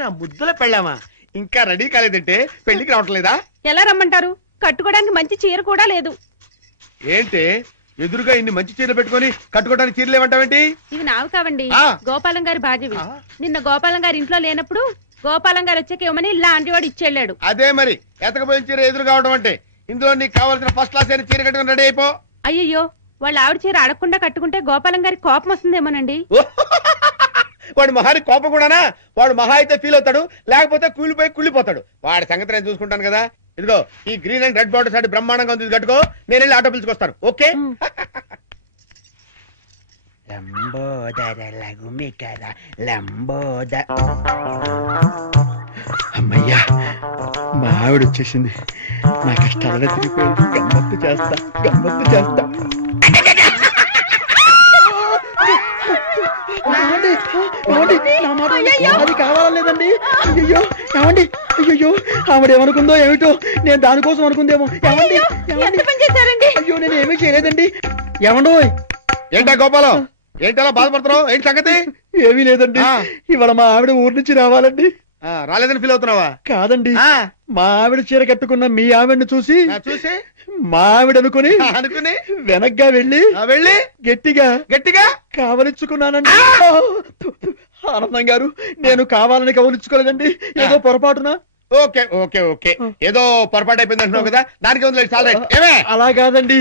నా ముద్దుల పెళ్ళామా ఇంకా రెడీ కాలేదంటే పెళ్లికి రావట్లేదా? ఎలా రమ్మంటారు? కట్టుకోవడానికి మంచి చీర కూడా లేదు. ఏంటి ఎదురుగా ఇన్ని మంచి చీరలు పెట్టుకొని కట్టుకోవడానికి చీరలు ఏమంటావేంటి? ఇవి నావి కావండి, గోపాలం గారి భార్యవి. నిన్న గోపాలం గారి ఇంట్లో లేనప్పుడు గోపాలం గారు వచ్చాక ఇవ్వమని లాంటి వాడు ఇచ్చేళ్ళాడు. అదే మరి ఎతకపోయిన చీర ఎదురు కావడం అంటే. ఇందులో నీకు కావాల్సిన ఫస్ట్ క్లాస్ అయిన చీర కట్టుకుని రెడీ అయిపో. అయ్యయ్యో, వాళ్ళ ఆవిడ చీర అడగకుండా కట్టుకుంటే గోపాలం గారి కోపం వస్తుందేమోనండి. వాడు మహాని కోపం కూడానా? వాడు మహా అయితే ఫీల్ అవుతాడు, లేకపోతే కూలిపోయి కుళ్ళిపోతాడు. వాడి సంగతి నేను చూసుకుంటాను కదా. ఇదిగో ఈ గ్రీన్ అండ్ రెడ్ బార్డర్ సాటి బ్రహ్మాండంగా ఉంది, కట్టుకో. నేను వెళ్ళి ఆటో పిలుచుకొస్తాను. ఓకే? అమ్మయ్యా, మా ఆవిడ వచ్చేసింది. నా కష్టాలలో తిరిగిపోయింది. గమ్మత్తు చేస్తా, గమ్మత్తు చేస్తా. అది కావాలేదండి. అయ్యో ఏమండి, అయ్యో ఆవిడ ఏమనుకుందో ఏమిటో, నేను దానికోసం అనుకుందేమో. ఏమండి, అయ్యో నేను ఏమీ చేయలేదండి. ఏమండో? ఏంటా గోపాలం, ఏంటలా బాధపడుతున్నావు? ఏంటి సంగతి? ఏమీ లేదండి, ఇవాళ మా ఆవిడ ఊరి నుంచి రావాలండి. రాలేదని ఫీల్ అవుతున్నావా? కాదండి, మా ఆవిడ చీర కట్టుకున్న మీ ఆవిడని చూసి మా ఆవిడ అనుకుని వెనక్గా వెళ్ళి గట్టిగా కావలించుకున్నానండి. ఆనందం గారు, నేను కావాలని కవలించుకోలేదండి, ఏదో పొరపాటున. ఓకే ఓకే ఓకే, ఏదో పొరపాటు అయిపోయింది అంటున్నావు కదా, దానికి ఉంది. అలా కాదండి,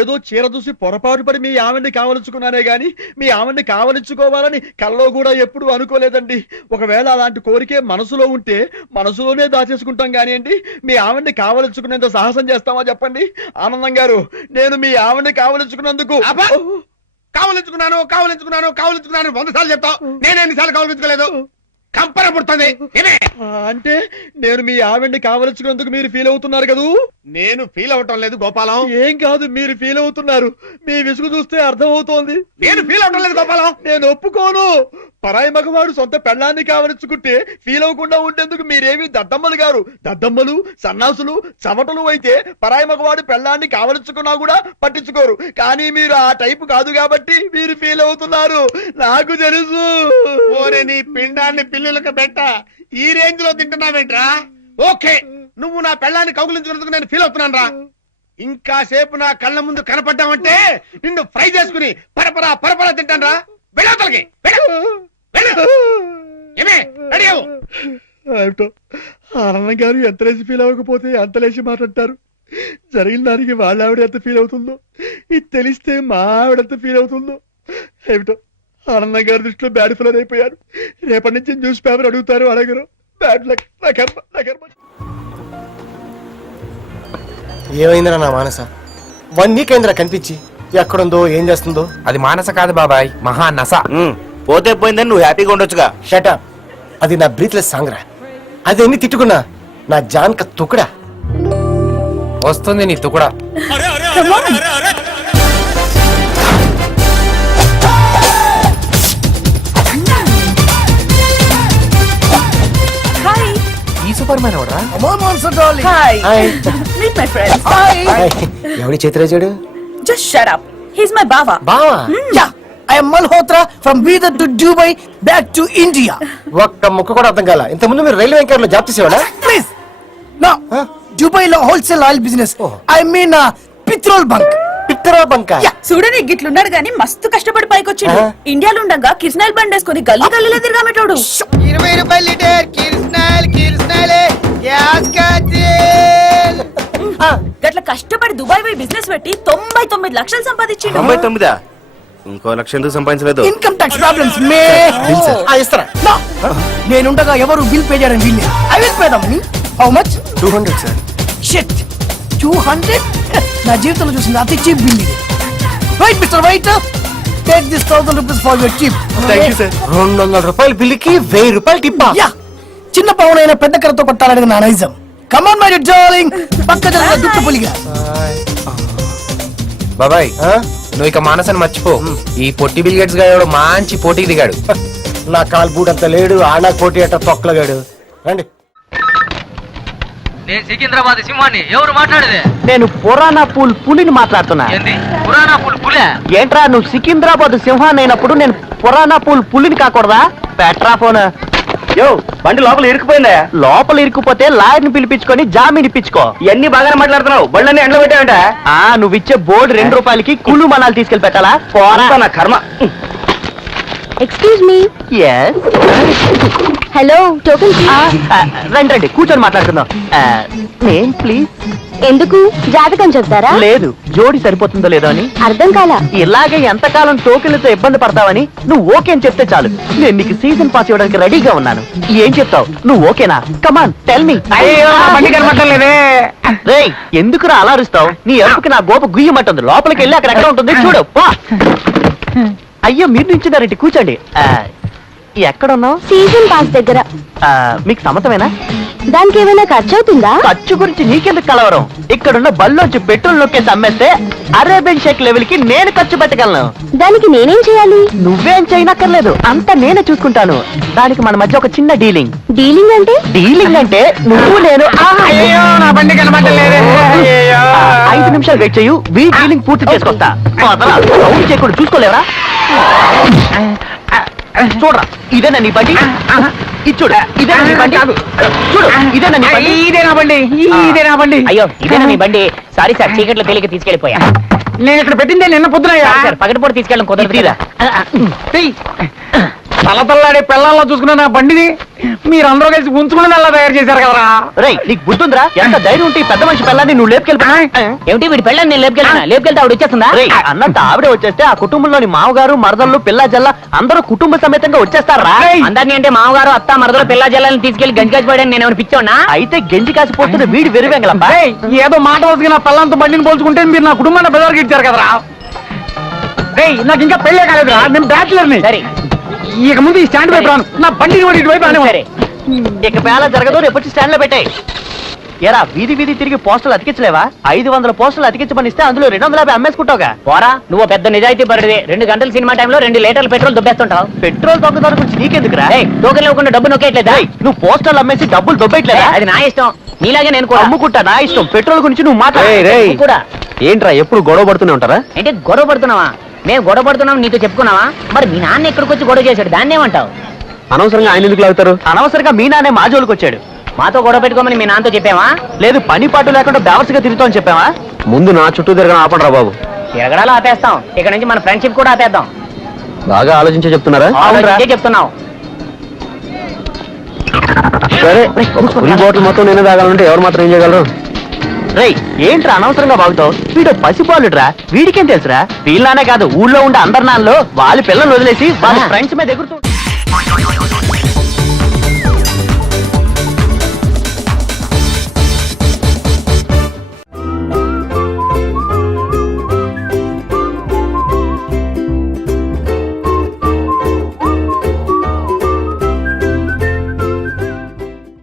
ఏదో చీర చూసి పొరపాటు పడి మీ ఆవిడ్ని కావలించుకున్నానే గాని మీ ఆవిడ్ని కావలించుకోవాలని కల్లో కూడా ఎప్పుడు అనుకోలేదండి. ఒకవేళ అలాంటి కోరికే మనసులో ఉంటే మనసులోనే దాచేసుకుంటాం కానివ్వండి, మీ ఆవిడ్ని కావలించుకునేంత సాహసం చేస్తామా చెప్పండి? ఆనందం గారు, నేను మీ ఆవిడ్ని కావలించుకున్నందుకు కావలించుకున్నాను 100 సార్లు చెప్తావు. నేను ఎన్నిసార్లు కావలించుకోలేదు? కంపన పుడుతుంది. అంటే నేను మీ ఆవిడ్ని కావలించుకున్నందుకు మీరు ఫీల్ అవుతున్నారు కదూ? నేను ఫీల్ అవటం లేదు గోపాలం. ఏం కాదు, మీరు ఫీల్ అవుతున్నారు. మీ విసుగు చూస్తే అర్థం అవుతోంది. నేను ఫీల్ అవటం లేదు గోపాలం. నేను ఒప్పుకోను. పరాయి మగవాడు సొంత పెళ్ళాన్ని కావలించుకుంటే ఫీల్ అవ్వకుండా ఉండేందుకు మీరేమి దద్దమ్మలు గారు? దద్దమ్మలు, సన్నాసులు, చవటలు అయితే పరాయి మగవాడు పెళ్ళాన్ని కావలించుకున్నా కూడా పట్టించుకోరు. కానీ మీరు ఆ టైపు కాదు కాబట్టి మీరు ఫీల్ అవుతున్నారు. నాకు తెలుసు. ఓరే నీ పిండాన్ని పిల్లలకు పెట్ట, ఈ రేంజ్ లో తింటున్నావేంట్రా? ఓకే, నువ్వు నా పెళ్ళాన్ని కౌగులించుకున్నందుకు నేను ఫీల్ అవుతున్నాను రా. ఇంకా సేపు నా కళ్ళ ముందు కనపడ్డావంటే నిన్ను ఫ్రై చేసుకుని పరపరా తింటాను రా. వెళ్ళవతలకి ఆనందం గారు ఎంత లేచి ఫీల్ అవ్వకపోతే అంత లేచి మాట్లాడతారు. జరిగిన దానికి వాళ్ళ ఆవిడ ఎంత ఫీల్ అవుతుందో, ఇది తెలిస్తే మా ఆవిడ ఎంత ఫీల్ అవుతుందో ఏమిటో. ఆనందం గారి దృష్టిలో బ్యాడ్ ఫిలర్ అయిపోయారు. రేపటి నుంచి న్యూస్ పేపర్ అడుగుతారు, అడగరు. Bad luck. నా కర్మ. ఏమైందిరా నా మానస? 1 వీక్ అయిందిరా కనిపించి. ఎక్కడుందో, ఏం చేస్తుందో? అది మానస కాదు బాబాయ్, మహా నస. పోతే పోయిందని నువ్వు హ్యాపీగా ఉండొచ్చుగా. షటప్. అది నా బ్రీత్లెస్ సాంగ్ రా. అది ఎన్ని తిట్టుకున్నా నా జాన్క తుకుడా. వస్తుంది నీ తుకుడా. ఈ సూపర్ మ్యాన్ ఎవడరా? ఎవడి చేతిరాజాడు? Just shut up. He's my baba. బావా? Yeah. I am Malhotra from Bidar to Dubai back to India. ఒక్క ముక్క కూడా అర్థం కాల. ఇంత ముందు మీరు రైల్వే ఎంకర్ లో job చేసేవాడా? Please. No. Dubai lo wholesale oil business. I mean petrol bunk. Petrol bunk. చూడని గిట్లున్నాడు గానీ మస్తు కష్టపడి పైకొచ్చిండు. ఇండియాలో ఉండగా కిర్స్నాయిల్ బండి వేసుకుని గల్లీ గల్లీలో తిరగామెటోడు. 20 రూపాయలు లీటర్ కిర్స్నాయిల్ గ్యాస్ గట్ల కష్టపడి దుబాయ్ పోయి బిజినెస్ పెట్టి 99 లక్షలు సంపాదించిండు. 99? ఇంకో లక్ష ఎందుకు సంపాదించలేదు? ఇన్కమ్ టాక్స్ ప్రాబ్లమ్స్ మే. ఇస్తారా? నేనుండగా ఎవరు బిల్ పే చేయడం వీల్లేదు. I will pay the money. How much? 200 sir. Shit, 200? నా జీవితంలో చూసిన అతి చీప్ బిల్ ఇది. Wait mister wait, take this 1000 rupees for your tip. Thank you sir. 200 రూపాయల బిల్లుకి 1000 రూపాయలు టిప్పా? యా, చిన్న పవనైన పెద్ద కర్రతో పట్టాలనేది నా నైజం. కమ్ ఆన్ మై డార్లింగ్, పక్క జరగ దుట్టు పులిగా. బాబాయ్, నువ్వు ఇక మానసని మర్చిపో. ఈ పొట్టి బిల్ గేట్స్ గాడు మంచి పోటీకి దిగాడు. నా కాలు బూడంత లేడు ఆనా కోటి అట్ట తొక్కలగాడు రండి. నేను సికింద్రాబాద్ సింహాన్ని. ఎవరు మాట్లాడేది? నేను పురాణా పూల్ పులిని మాట్లాడుతున్నా. ఏంది పురాణా పుల్ పులే? ఏంట్రా నువ్వు సికింద్రాబాద్ సింహాన్ని అయినప్పుడు నేను పురాణా పూల్ పులిని కాకూడదా? Petra phone. యో బండి లోపల ఇరుక్కుపోయిందా? లోపల ఇరుక్కుపోతే లాయర్ని పిలిపించుకొని జామీన్ ఇప్పించుకో. ఇవన్నీ బాగానే మాట్లాడుతున్నావు. బండ్లన్నీ ఎండలో పెట్టావంట. నువ్వు ఇచ్చే బోర్డు ₹2 కుళ్ళు మనాలు తీసుకెళ్లి పెట్టాలా? అంతా నా కర్మ. Excuse me. Yes. Hello, token రండి రండి కూర్చొని మాట్లాడుకుందాం. Name please. ఎందుకు? జాతకం చెప్తారా? లేదు, జోడి సరిపోతుందో లేదో అని. అర్థం కాలా? ఇలాగే ఎంతకాలం టోకెన్లతో ఇబ్బంది పడతావని నువ్వు ఓకే అని చెప్తే చాలు. నేను నీకు సీజన్ పాస్ ఇవ్వడానికి రెడీగా ఉన్నాను. ఏం చెప్తావు? నువ్వు ఓకేనా? Come on tell me. బండి కనబట్టలేదే. రేయ్ ఎందుకురా అలా అరుస్తావు? నీ అరుపుకి నా గోప గుయ్యమంటుంది. లోపలికి వెళ్ళి అక్కడ ఎక్కడ ఉంటుంది చూడు. పో. అయ్యో మీరు నుంచున్నారంటే కూర్చోండి. ఎక్కడున్నావు? సీజన్ పాస్ దగ్గర. మీకు సమ్మతమేనా? దానికి ఏమైనా ఖర్చు అవుతుందా? ఖర్చు గురించి నీకెందుకు కలవరం? ఇక్కడున్న బల్లోంచి పెట్రోల్ నొక్కేసి అమ్మేస్తే అరేబియన్ షేక్ లెవెల్ కి నేను ఖర్చు పెట్టగలను. దానికి నేనేం చేయాలి? నువ్వేం చేయనక్కర్లేదు, అంతా నేనే చూసుకుంటాను. దానికి మన మధ్య ఒక చిన్న డీలింగ్. డీలింగ్ అంటే? డీలింగ్ అంటే నువ్వు నేను నా బండి కనబట్టలేదే. 5 నిమిషాలు వెయిట్ చేయు, వీ డీలింగ్ పూర్తి చేసుకొస్తా. సౌండ్ చేయకుండా చూసుకోలేవరా? చూడరా, ఇదేనా నీ బండి? ఇది చూడు, ఇదేనా నీ బండి? చూడు, ఇదేనా నీ బండి? ఇదేనా బండి? ఇదేనా బండి? అయ్యో ఇదేనా నీ బండి? సారీ సార్, చీకట్లో తేలిక తీసుకెళ్ళిపోయా. నేను ఇక్కడ పెట్టిందే నిన్న పొద్దునయ్యా. పగటిపూట తీసుకెళ్ళడం కుదరదు. తలతల్లాడే పిల్లల్లో చూసుకున్న నా బండిని మీరందరూ కలిసి ఉంచుకుని అలా తయారు చేశారు కదరా. రేయ్ నీకు బుద్ధుందిరా? ఎంత ధైర్యం ఉంటే ఈ పెద్ద మనిషి పిల్లని నువ్వు లేపుకెళ్ళిపోయా? ఏమిటి వీడి పిల్లని నేను లేపుకెళ్తే ఆవిడ వచ్చేస్తుందా? అన్నట్టు ఆవిడే వచ్చేస్తే ఆ కుటుంబంలోని మామగారు మరదళ్ళు పిల్ల జల్ల అందరూ కుటుంబ సమేతంగా వచ్చేస్తారా? అందరినీ అంటే మామగారు అత్త మరదలు పిల్ల జల్లని తీసుకెళ్లి గంజికాసి పోయాడని నేను ఏమైనా పిచ్చోనా? అయితే గంజి కాసిపోతున్న వీడి వెరివెంగలబ్బా. ఏదో మాట వస్తుంది నా పిల్లలతో బండిని పోల్చుకుంటే మీరు నా కుటుంబాన్ని బెదరికి ఇచ్చారు కదరా. రేయ్ నాకు ఇంకా పెళ్ళే కాలేదురా, నేను బ్యాచులర్ని. సరే ఇక ముందు ఈ స్టాండ్ వైపు రాను, నా బండిని కూడా ఇటువైపు రాను. సరే ఇక పేల జరగదు, రేపొచ్చి స్టాండ్ లో పెట్టాయి. ఎరా వీధి వీధి తిరిగి పోస్టులు అతికించలేవా? 500 పోస్టులు అతికించమనిస్తే అందులో 250 అమ్మేసుకుంటావుగా. పోరా, నువ్వు పెద్ద నిజాయితీ పరుడివే. 2 గంటల సినిమా టైంలో 2 లీటర్ల పెట్రోల్ దుబ్బేస్తుంటావు. పెట్రోల్ దొంగతనం గురించి నీకెందుకురా? టోకెన్ ఇవ్వకుండా డబ్బు నొక్కేయట్లేదా? నువ్వు పోస్టర్లు అమ్మేసి డబ్బులు దొబ్బేయట్లేదా? అది నా ఇష్టం, నీలాగే నేను కూడా అమ్ముకుంటా. నా ఇష్టం. పెట్రోల్ గురించి నువ్వు మాట్లాడు కూడా. ఏంట్రా ఎప్పుడు గొడవ పడుతూనే ఉంటారా? ఏంటి గొడవ పడుతున్నావా? మేము గొడవ పడుతున్నాం నీతో చెప్పుకున్నావా? మరి మీ నాన్న ఎక్కడికి వచ్చి గొడవ చేశాడు, దాన్ని ఏమంటావు? అనవసరంగా ఆయన ఎందుకు లాగుతారు? అనవసరంగా మీ నాన్నే మా జోలికి వచ్చాడు. మాతో గొడవ పెట్టుకోమని మీ నాన్నతో చెప్పావా? లేదు, పని పాటు లేకుండా బేవర్స్గా తిరుగుతామని చెప్పావా? ముందు నా చుట్టూ తిరగడం ఆపండి రా బాబు. తిరగడాలు ఆపేస్తాం, ఇక్కడ నుంచి మన ఫ్రెండ్షిప్ కూడా ఆపేద్దాం. బాగా ఆలోచించే చెప్తున్నారా? చెప్తున్నావు. సరే, ఫుల్ బాటిల్ మొత్తం నేనే తాగాలంటే ఎవరు మాత్రం ఏం చేయగలరు? రేయ్ ఏంట్రా అనవసరంగా బాగుతావు? వీడు పసిపాలుడ్రా, వీడికేం తెలుసురా? వీళ్ళనే కాదు ఊళ్ళో ఉండే అందరి నాన్నలో వాళ్ళ పిల్లలు వదిలేసి వాళ్ళ ఫ్రెండ్స్ మీద ఎగురుతూ